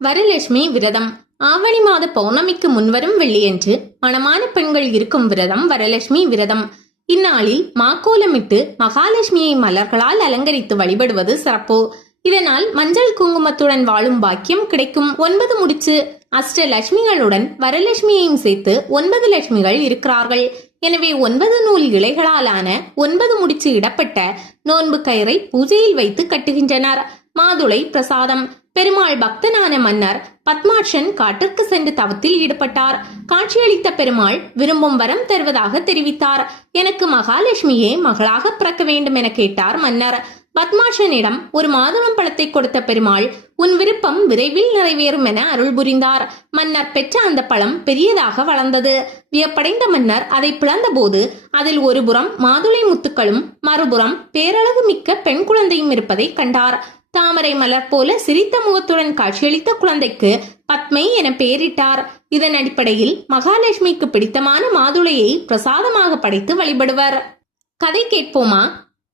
வரலட்சுமி விரதம். ஆவணி மாத பௌர்ணமிக்கு முன்வரும் வெள்ளியன்று மணமான பெண்கள் இருக்கும் விரதம் வரலட்சுமி விரதம். இந்நாளில் மாக்கோலமிட்டு மகாலட்சுமியை மலர்களால் அலங்கரித்து வழிபடுவது சிறப்பு. இதனால் மஞ்சள் குங்குமத்துடன் வாழும் பாக்கியம் கிடைக்கும். 9 முடிச்சு அஷ்டலட்சுமிகளுடன் வரலட்சுமியையும் சேர்த்து 9 லட்சுமிகள் இருக்கிறார்கள். எனவே 9 நூல் இலைகளாலான 9 முடிச்சு இடப்பட்ட நோன்பு கயிறை பூஜையில் வைத்து கட்டுகின்றனர். மாதுளை பிரசாதம். பெருமாள் பக்தனான மன்னர் பத்மாட்சன் காட்டிற்கு சென்று தவத்தில் ஈடுபட்டார். காட்சியளித்த பெருமாள் விரும்பும் வரம் தருவதாக தெரிவித்தார். எனக்கு மகாலட்சுமியே மகளாக பிறக்க வேண்டும் என கேட்டார் மன்னர். பத்மாட்சனிடம் ஒரு மாதுளம் பழத்தை கொடுத்த பெருமாள், உன் விருப்பம் விரைவில் நிறைவேறும் என அருள் புரிந்தார். மன்னர் பெற்ற அந்த பழம் பெரியதாக வளர்ந்தது. வியப்படைந்த மன்னர் அதை பிளந்த போது அதில் ஒரு புறம் மாதுளை முத்துக்களும் மறுபுறம் பேரழகு மிக்க பெண் குழந்தையும் இருப்பதை கண்டார். தாமரை மலர் போல சிரித்த முகத்துடன் காட்சியளித்த குழந்தைக்கு பத்மை என பெயரிட்டார். இதன் அடிப்படையில் மகாலட்சுமிக்கு பிடித்தமான மாதுளையை பிரசாதமாக படைத்து வழிபடுவர். கதை கேட்போமா?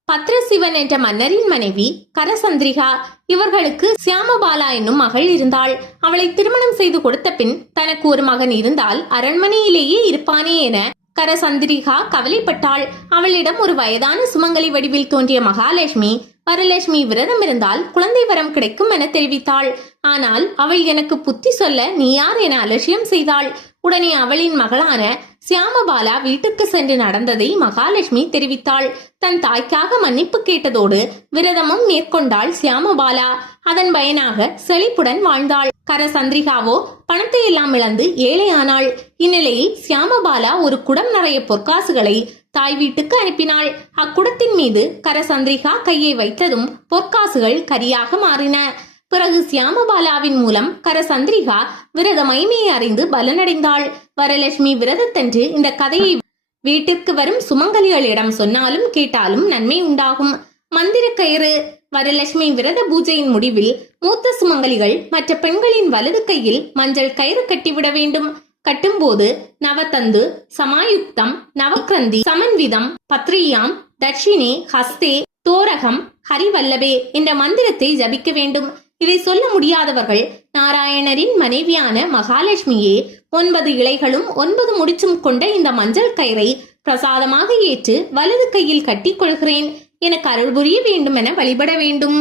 பத்ரசிவன் என்ற மன்னரின் மனைவி கரசந்திரிகா. இவர்களுக்கு சியாமபாலா என்னும் மகள் இருந்தாள். அவளை திருமணம் செய்து கொடுத்த பின் தனக்கு ஒரு மகன் இருந்தால் அரண்மனையிலேயே இருப்பானே என கரசந்திரிகா கவலைப்பட்டாள். அவளிடம் ஒரு வயதான சுமங்கலி வடிவில் தோன்றிய மகாலட்சுமி, வரலட்சுமி விரதம் இருந்தால் குழந்தை வரம் கிடைக்கும் என தெரிவித்தாள். ஆனால் அவள் எனக்கு புத்தி சொல்ல நீ யார் என அலட்சியம் செய்தாள். உடனே அவளின் மகளான சியாமபாலா வீட்டுக்கு சென்று நடந்ததை மகாலட்சுமி தெரிவித்தாள். தன் தாய்க்காக மன்னிப்பு கேட்டதோடு விரதமும் மேற்கொண்டாள் சியாமபாலா. அதன் பயனாக செழிப்புடன் வாழ்ந்தாள். கரசந்திரிகாவோ பணத்தை எல்லாம் இழந்து ஏழையானாள். இந்நிலையில் சியாமபாலா ஒரு குடம் நிறைய பொற்காசுகளை தாய் வீட்டுக்கு அனுப்பினாள். அக்குடத்தின் மீது கரசந்திரிகா கையை வைத்ததும் பொற்காசுகள் கரியாக மாறின. பிறகு சியாமபாலாவின் மூலம் கரசந்திரிகா விரத மகிமையை அறிந்து பலனடைந்தாள். வரலட்சுமி விரதத்தன்று இந்த கதையை வீட்டிற்கு வரும் சுமங்கலிகளிடம் சொன்னாலும் கேட்டாலும் நன்மை உண்டாகும். மந்திர கயிறு. வரலட்சுமி விரத பூஜையின் முடிவில் மூத்த சுமங்கலிகள் மற்ற பெண்களின் வலது கையில் மஞ்சள் கயிறு கட்டிவிட வேண்டும். கட்டும்போது நவதந்து, சமாயுக்தம், நவக்கிரந்தி, சமன்விதம், பத்ரியாம், தட்சிணே, ஹஸ்தே, தோரகம், ஹரிவல்லபே என்ற மந்திரத்தை ஜபிக்க வேண்டும். இதை சொல்ல முடியாதவர்கள் நாராயணரின் மனைவியான மகாலட்சுமியே 9 இலைகளும் 9 முடிச்சும் கொண்ட இந்த மஞ்சள் கயிறை பிரசாதமாக ஏற்று வலது கையில் கட்டிக் கொள்கிறேன், எனக்கு அருள் புரிய வேண்டும் என வழிபட வேண்டும்.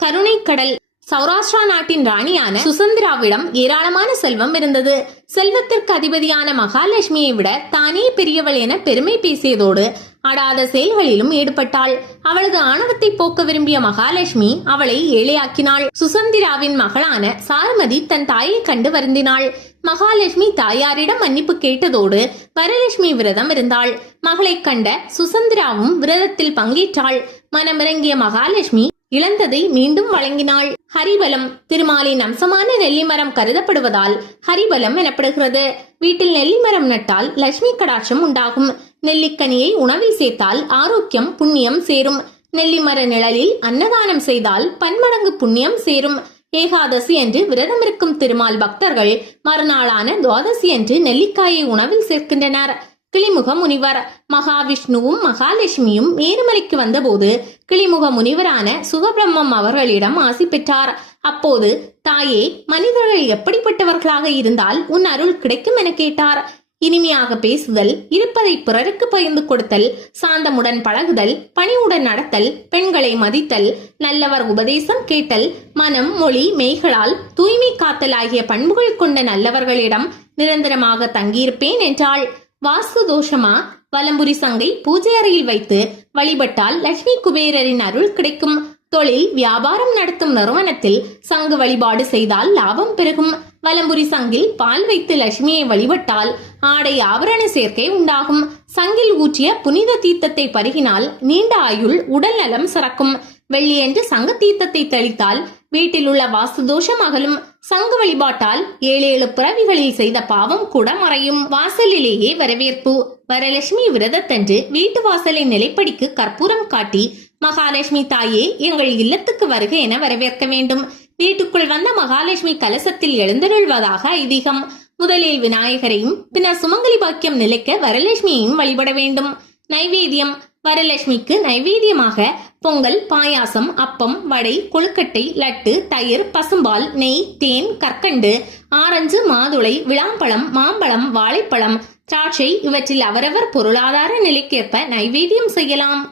கருணை கடல். சௌராஷ்டிரா நாட்டின் ராணியான சுசந்திராவிடம் ஏராளமான செல்வம் இருந்தது. செல்வத்திற்கு அதிபதியான மகாலட்சுமியை விட தானே பெரியவள் என பெருமை பேசியதோடு அடாத செயல்களிலும் ஈடுபட்டாள். அவளது ஆணவத்தை போக்க விரும்பிய மகாலட்சுமி அவளை ஏழையாக்கினாள். சுசந்திராவின் மகளான சாருமதி தன் தாயை கண்டு வருந்தினாள். மகாலட்சுமி தாயாரிடம் மன்னிப்பு கேட்டதோடு வரலட்சுமி விரதம் இருந்தாள். மகளை கண்ட சுசந்திராவும் விரதத்தில் பங்கேற்றாள். மனமிறங்கிய மகாலட்சுமி இழந்ததை மீண்டும் வழங்கினாள். ஹரிபலம். திருமாலின் அம்சமான நெல்லிமரம் கருதப்படுவதால் ஹரிபலம் எனப்படுகிறது. வீட்டில் நெல்லிமரம் நட்டால் லட்சுமி கடாட்சம் உண்டாகும். நெல்லிக்கனியை உணவில் சேர்த்தால் ஆரோக்கியம் புண்ணியம் சேரும். நெல்லிமர நிழலில் அன்னதானம் செய்தால் பன்மடங்கு புண்ணியம் சேரும். ஏகாதசி என்று விரதம் இருக்கும் திருமால் பக்தர்கள் மறுநாளான துவாதசி என்று நெல்லிக்காயை உணவில் சேர்க்கின்றனர். கிளிமுக முனிவர். மகாவிஷ்ணுவும் மகாலட்சுமியும் மேருமலைக்கு வந்தபோது கிளிமுக முனிவரான சுகபிரம்மம் அவர்களிடம் ஆசி பெற்றார். அப்போது, தாயே, மனிதர்கள் எப்படிப்பட்டவர்களாக இருந்தால் உன் அருள் கிடைக்கும் என கேட்டார். இனிமையாக பேசுதல், இருப்பதை பிறருக்கு பகிர்ந்து கொடுத்தல், சாந்தமுடன் பழகுதல், பணிவுடன் நடத்தல், பெண்களை மதித்தல், நல்லவர் உபதேசம் கேட்டல், மனம் மொழி மெய்களால் தூய்மை காத்தல் ஆகிய பண்புகள் கொண்ட நல்லவர்களிடம் நிரந்தரமாக தங்கியிருப்பேன் என்றாள். வாஸ்து தோஷமா? வலம்புரி சங்கை பூஜை அறையில் வைத்து வழிபட்டால் லட்சுமி குபேரரின் அருள் கிடைக்கும். தொழில் வியாபாரம் நடத்தும் நிறுவனத்தில் சங்கு வழிபாடு செய்தால் லாபம் பெருகும். வலம்புரி சங்கில் பால் வைத்து லட்சுமியை வழிபட்டால் ஆடை ஆபரண சேர்க்கை உண்டாகும். சங்கில் ஊற்றிய புனித தீர்த்தத்தை பருகினால் நீண்ட ஆயுள், உடல் நலம் சிறக்கும். வெள்ளியன்று சங்க தீர்த்தத்தை தெளித்தால் வீட்டில் உள்ள வாஸ்து தோஷம் அகலும். சங்கு வழிபாட்டால் 7 பிறவிகளில் செய்த பாவம் கூட மறையும். வாசலிலேயே வரவேற்பு. வரலட்சுமி விரதத்தன்று வீட்டு வாசலை நிலைப்படிக்கு கற்பூரம் காட்டி மகாலட்சுமி தாயே, எங்கள் இல்லத்துக்கு வருக என வரவேற்க வேண்டும். வீட்டுக்குள் வந்த மகாலட்சுமி கலசத்தில் எழுந்தருள்வதாக ஐதீகம். முதலில் விநாயகரையும் பின்னர் சுமங்கலி பாக்கியம் நிலைக்க வரலட்சுமியையும் வழிபட வேண்டும். நைவேத்தியம். வரலட்சுமிக்கு நைவேத்தியமாக பொங்கல், பாயாசம், அப்பம், வடை, கொழுக்கட்டை, லட்டு, தயிர், பசும்பால், நெய், தேன், கற்கண்டு, ஆரஞ்சு, மாதுளை, விளாம்பழம், மாம்பழம், வாழைப்பழம், திராட்சை இவற்றில் அவரவர் பொருளாதார நிலைக்கேற்ப நைவேத்தியம் செய்யலாம்.